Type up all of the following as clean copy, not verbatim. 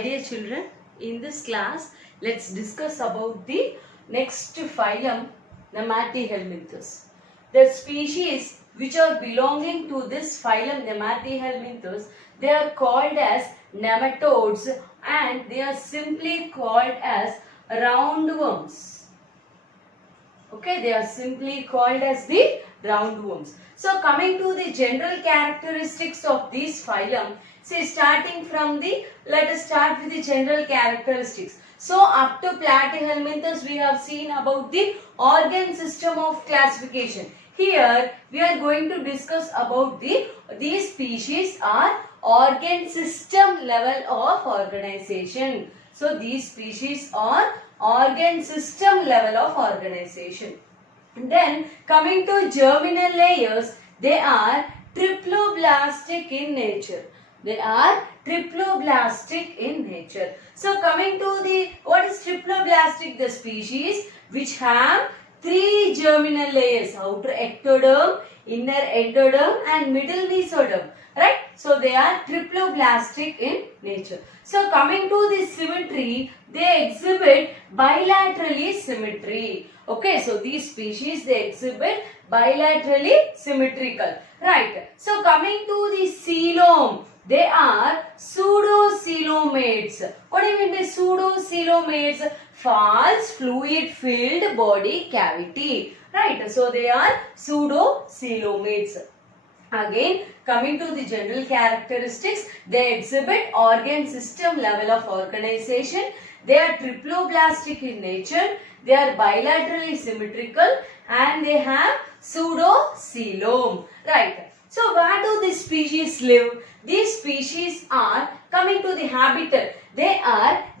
My dear children, in this class, let's discuss about the next phylum, Nemathyhelminthes. The species which are belonging to this phylum Nemathyhelminthes, they are called as nematodes and they are simply called as roundworms. Okay, they are simply called as the roundworms. So coming to the general characteristics of this phylum, say starting from the, let us start with the general characteristics. So up to Platyhelminthes we have seen about the organ system of classification. Here we are going to discuss about these species are organ system level of organization. So these species are organ system level of organization. And then coming to germinal layers, they are triploblastic in nature. They are triploblastic in nature. So coming to the, what is triploblastic? The species which have three germinal layers, outer ectoderm, inner endoderm and middle mesoderm. Right? So they are triploblastic in nature. So coming to the symmetry, they exhibit bilaterally symmetry. Okay, so these species they exhibit bilaterally symmetrical. Right. So coming to the coelom, they are pseudocoelomates. What do you mean by pseudocoelomates? False fluid filled body cavity. Right. So they are pseudocoelomates. Again, coming to the general characteristics, they exhibit organ system level of organization. They are triploblastic in nature. They are bilaterally symmetrical and they have pseudocoelom. Right. So where do these species live? These species are coming to the habitat. They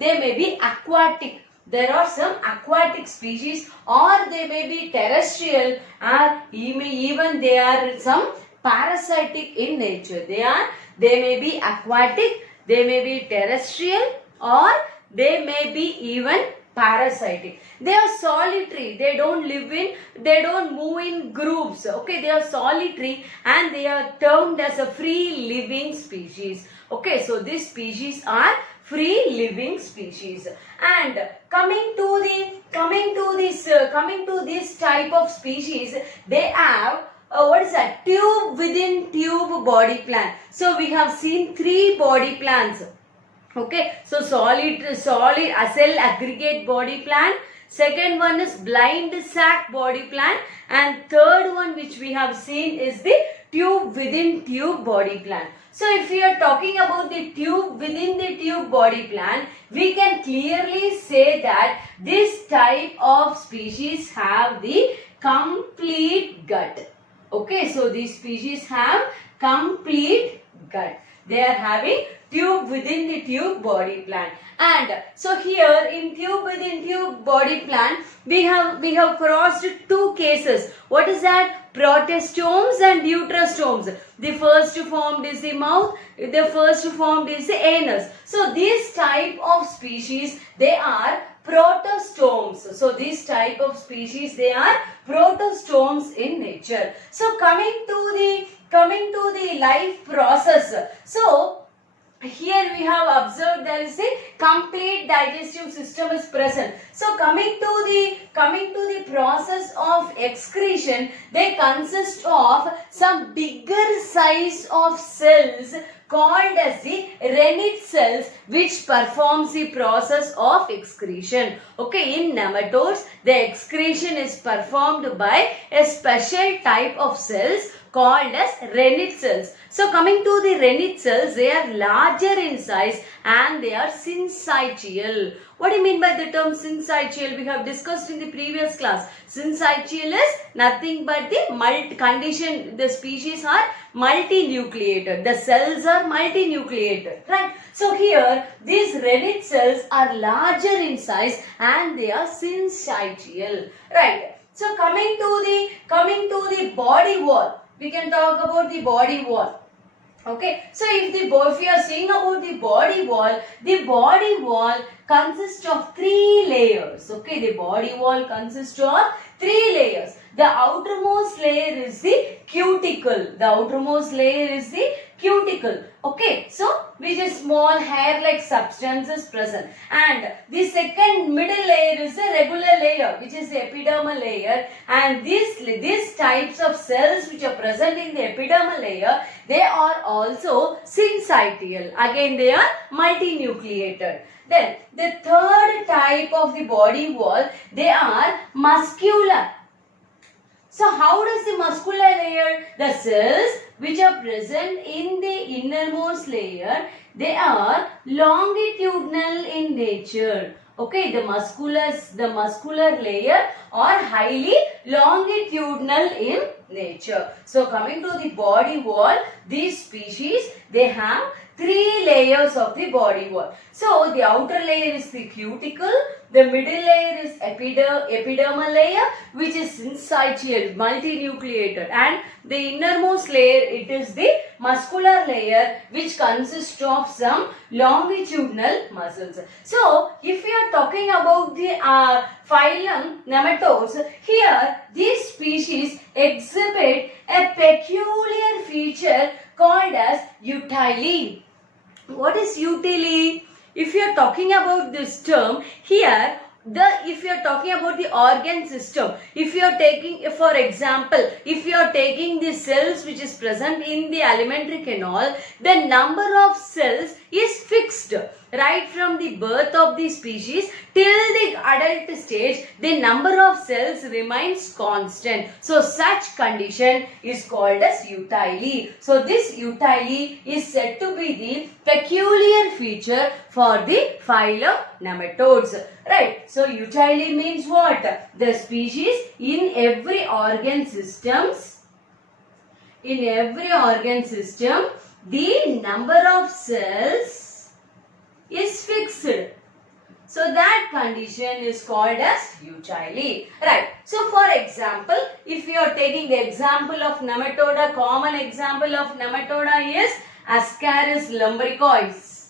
may be aquatic. There are some aquatic species or they may be terrestrial or even they are some parasitic in nature. They may be aquatic, they may be terrestrial or they may be even parasitic. They are solitary. They don't move in groups. Okay, they are solitary and they are termed as a free living species. Okay, so these species are free living species. And coming to this type of species, they have what is that? Tube within tube body plan. So we have seen three body plans. Okay, so solid cell aggregate body plan. Second one is blind sac body plan, and third one which we have seen is the tube within tube body plan. So if we are talking about the tube within the tube body plan, we can clearly say that this type of species have the complete gut. Okay, so these species have complete gut. They are having tube within the tube body plan. And so here in tube within tube body plan, we have crossed two cases. What is that? Protostomes and deuterostomes. The first formed is the mouth, the first formed is the anus. So this type of species, they are protostomes. So this type of species, they are protostomes in nature. So coming to the life process. So here we have observed there is a complete digestive system is present. So coming to the process of excretion, they consist of some bigger size of cells called as the rennet cells, which performs the process of excretion. Okay, in nematodes, the excretion is performed by a special type of cells called as rennet cells. So coming to the rennet cells, they are larger in size and they are syncytial. What do you mean by the term syncytial? We have discussed in the previous class. Syncytial is nothing but the condition. The species are multinucleated. The cells are multinucleated. Right? So here these rennet cells are larger in size and they are syncytial. Right? So coming to the body wall. We can talk about the body wall. Okay, so if we are saying about the body wall consists of three layers. Okay, the body wall consists of three layers. The outermost layer is the cuticle. The outermost layer is the cuticle. Okay, so which is small hair-like substances present, and the second middle layer is a regular layer, which is the epidermal layer, and these types of cells which are present in the epidermal layer, they are also syncytial. Again, they are multinucleated. Then the third type of the body wall, they are muscular. So how does the muscular layer, the cells which are present in the innermost layer, they are longitudinal in nature. Okay, the muscular layer are highly longitudinal in nature. So coming to the body wall, these species, they have 3 layers of the body wall. So the outer layer is the cuticle, the middle layer is epidermal layer, which is syncytial, multinucleated, and the innermost layer, it is the muscular layer, which consists of some longitudinal muscles. So if we are talking about the phylum nematodes, here these species exhibit a peculiar feature called as utili. What is utili? If you are talking about this term here, if you are talking about the organ system, if you are taking, for example, if you are taking the cells which is present in the alimentary canal, the number of cells is fixed. Right from the birth of the species till the adult stage, the number of cells remains constant. So such condition is called as utili. So this utili is said to be the peculiar feature for the phylum nematodes. Right. So utili means what? The species in every organ systems. In every organ system, the number of cells is fixed. So that condition is called as utili. Right. So for example, if you are taking the example of nematoda, common example of nematoda is Ascaris lumbricoides.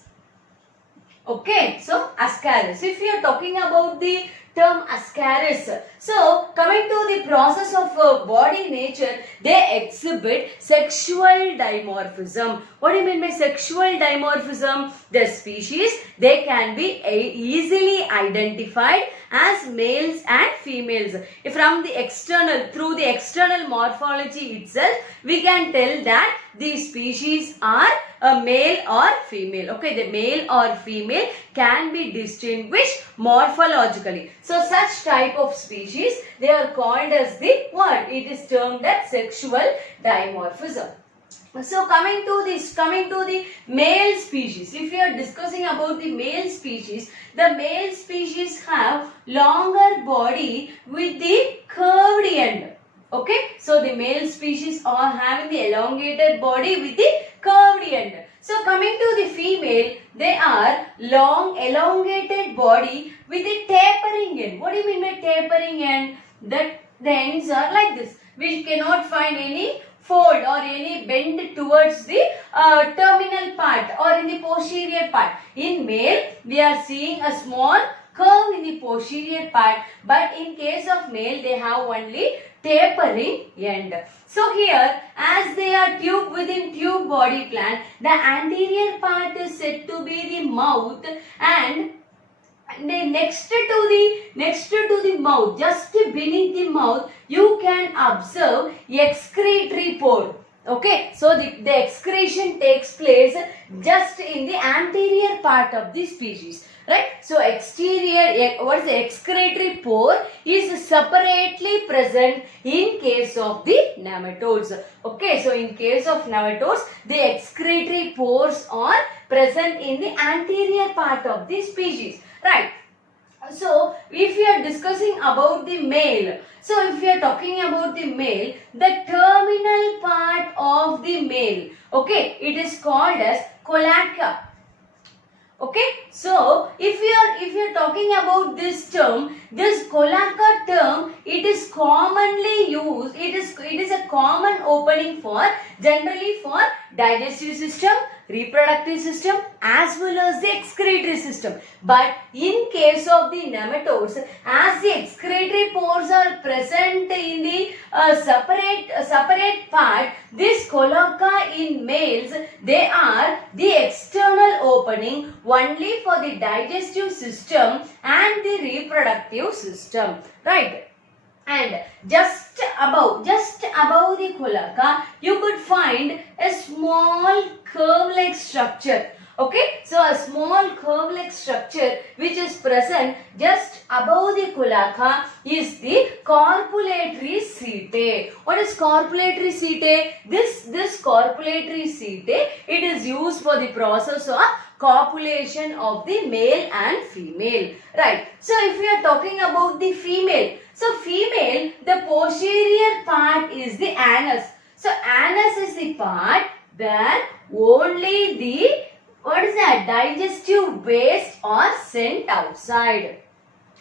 Okay. So Ascaris. If you are talking about the term Ascaris, so coming to the process of body nature, they exhibit sexual dimorphism. What do you mean by sexual dimorphism? The species, they can be easily identified as males and females. From the external, through the external morphology itself, we can tell that these species are a male or female. Okay, the male or female can be distinguished morphologically. So such type of species, they are called as the what? It is termed as sexual dimorphism. So coming to the male species, if we are discussing about the male species have longer body with the curved end. Okay, so the male species are having the elongated body with the curved end. So coming to the female, they are long elongated body with the tapering end. What do you mean by tapering end? That the ends are like this. We cannot find any fold or any bend towards the terminal part or in the posterior part. In male, we are seeing a small curve in the posterior part, but in case of male, they have only tapering end. So here, as they are tube within tube body plan, the anterior part is said to be the mouth, and next to the mouth, just beneath the mouth, you can observe excretory pore. Okay, so the excretion takes place just in the anterior part of the species. Right, so what is the excretory pore is separately present in case of the nematodes. Okay, so in case of nematodes, the excretory pores are present in the anterior part of the species. Right. So if we are discussing about the male, so if we are talking about the male, the terminal part of the male, okay, it is called as cloaca. Okay, so if you are talking about this term, this cloaca term, it is commonly used. It is a common opening for generally for digestive system, reproductive system, as well as the excretory system. But in case of the nematodes, as the excretory pores are present in the separate part, this cloaca in males, they are the external opening only for the digestive system and the reproductive system, right? And just above the cloaca, you could find a small curve-like structure. Okay, so a small curve-like structure which is present just above the cloaca is the copulatory setae. What is copulatory setae? This copulatory setae, it is used for the process of copulation of the male and female, right? So if we are talking about the female, so female, the posterior part is the anus. So anus is the part where only the, what is that, digestive waste are sent outside.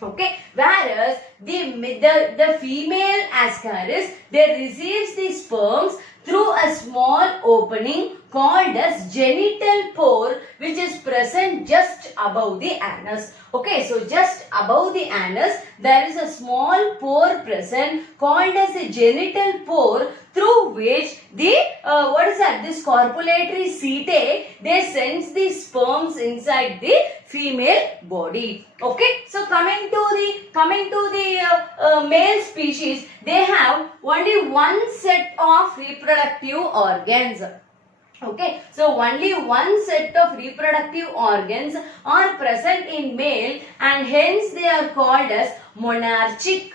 Okay, whereas the female ascaris, they receives the sperms through a small opening called as genital pore, which is present just above the anus. Okay, so just above the anus, there is a small pore present called as the genital pore, through which the this copulatory setae, they sends the sperms inside the female body. Okay, so coming to the male species, they have only one set of reproductive organs. Okay, so only one set of reproductive organs are present in male, and hence they are called as monarchic.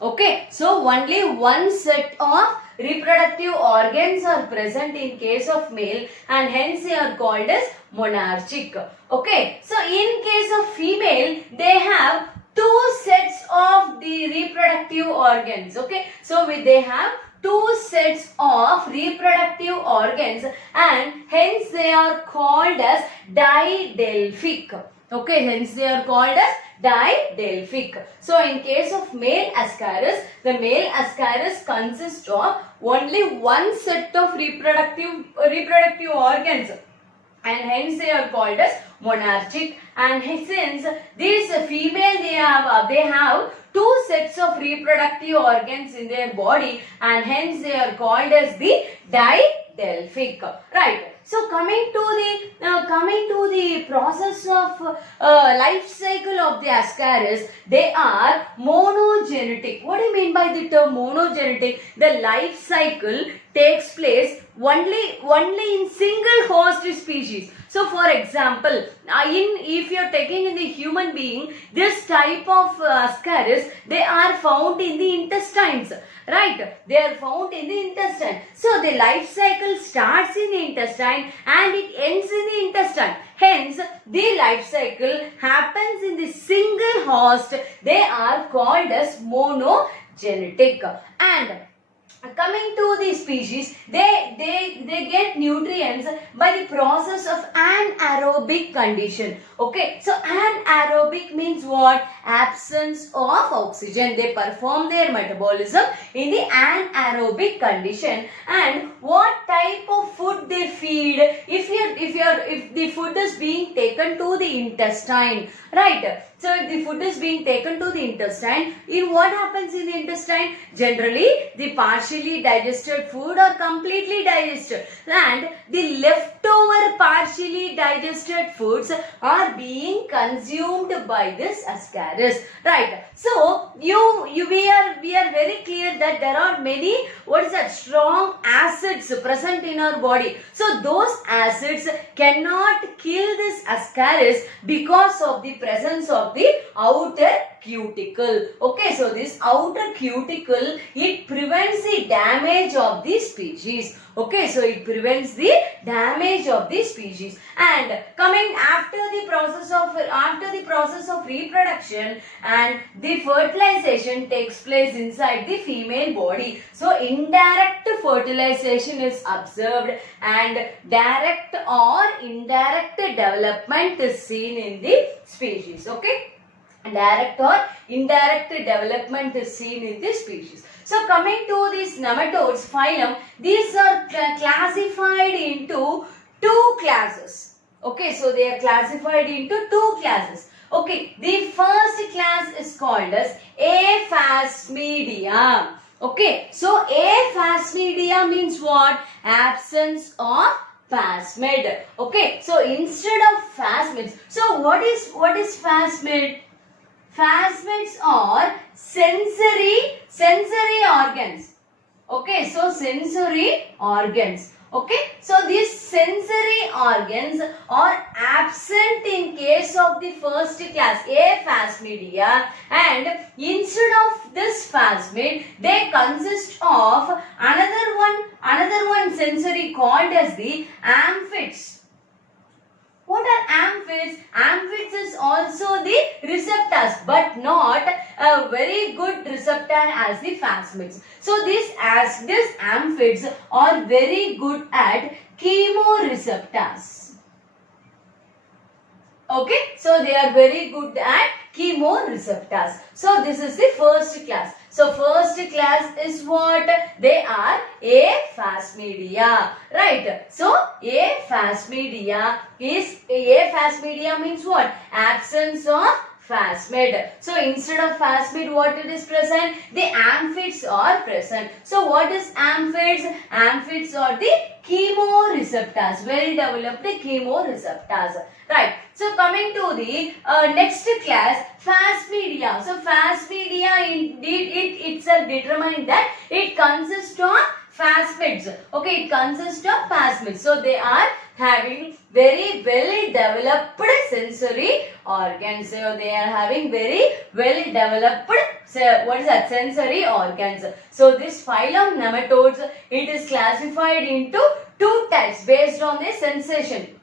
Okay, so only one set of reproductive organs are present in case of male, and hence they are called as monarchic. Okay, so in case of female, they have two sets of the reproductive organs. Okay, so they have two sets of reproductive organs, and hence they are called as didelphic. Okay, hence they are called as didelphic. So in case of male ascaris, the male ascaris consists of only one set of reproductive organs, and hence they are called as monarchic. And since this female, they have two sets of reproductive organs in their body, and hence they are called as the didelphic, right? So coming to the process of life cycle of the ascaris, they are monogenetic. What do you mean by the term monogenetic? The life cycle takes place only in single host species. So for example, if you are taking in the human being, this type of ascaris, they are found in the intestines, right? They are found in the intestine. So the life cycle starts in the intestine and it ends in the intestine. Hence, the life cycle happens in the single host. They are called as monogenetic. And coming to the species, they get nutrients by the process of anaerobic condition. Okay, so anaerobic means what? Absence of oxygen. They perform their metabolism in the anaerobic condition. And what type of food they feed? If the food is being taken to the intestine, right? So if the food is being taken to the intestine, in what happens in the intestine? Generally, the partially digested food or completely digested, and the leftover partially digested foods are being consumed by this ascaris, right? So we are very clear that there are many strong acids present in our body. So those acids cannot kill this ascaris because of the presence of the outer cuticle. Okay, so this outer cuticle, it prevents the damage of the species. Okay, so it prevents the damage of the species. And coming after the process of reproduction, and the fertilization takes place inside the female body. So indirect fertilization is observed, and direct or indirect development is seen in the species. Okay, direct or indirect development is seen in this species. So coming to these nematodes phylum, these are classified into two classes. Okay, so they are classified into two classes. Okay, the first class is called as aphasmedia. Okay, so aphasmedia means what? Absence of phasmid. Okay, so instead of phasmids, so what is phasmid? Phasmids are sensory organs. Okay, so sensory organs. Okay, so these sensory organs are absent in case of the first class aphasmedia, and instead of this phasmid, they consist of another one sensory called as the amphids. What are amphids? Amphids is also the receptors, but not a very good receptor as the phasmids. So these amphids are very good at chemoreceptors. Okay, so they are very good at chemoreceptors. So this is the first class. So first class is what? They are aphasmedia, right? So aphasmedia means what? Absence of phasmid. So instead of phasmid, what it is present? The amphids are present. So what is amphids? Amphids are the chemoreceptors, well developed chemoreceptors. Right. So coming to the next class, phasmedia. So phasmedia indeed it itself determined that it consists of phasmids. Okay, it consists of phasmids. So they are having very well developed sensory organs. So they are having very well developed sensory organs. So this phylum nematodes, it is classified into two types based on the sensation.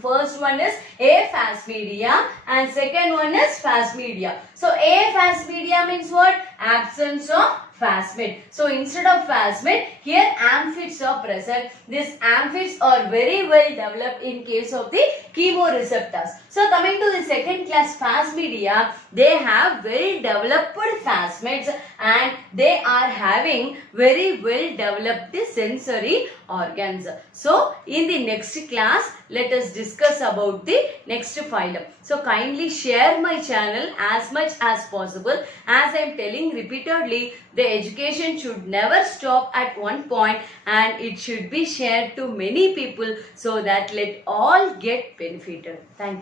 First one is aphasmedia and second one is phasmedia. So aphasmedia means what? Absence of phasmid. So instead of phasmid, here amphids are present. These amphids are very well developed in case of the chemoreceptors. So coming to the second class, phasmedia, they have very developed phasmids and they are having very well developed sensory organs. So in the next class, let us discuss about the next phylum. So kindly share my channel as much as possible. As I am telling repeatedly, the education should never stop at one point and it should be shared to many people so that let all get benefited. Thank you.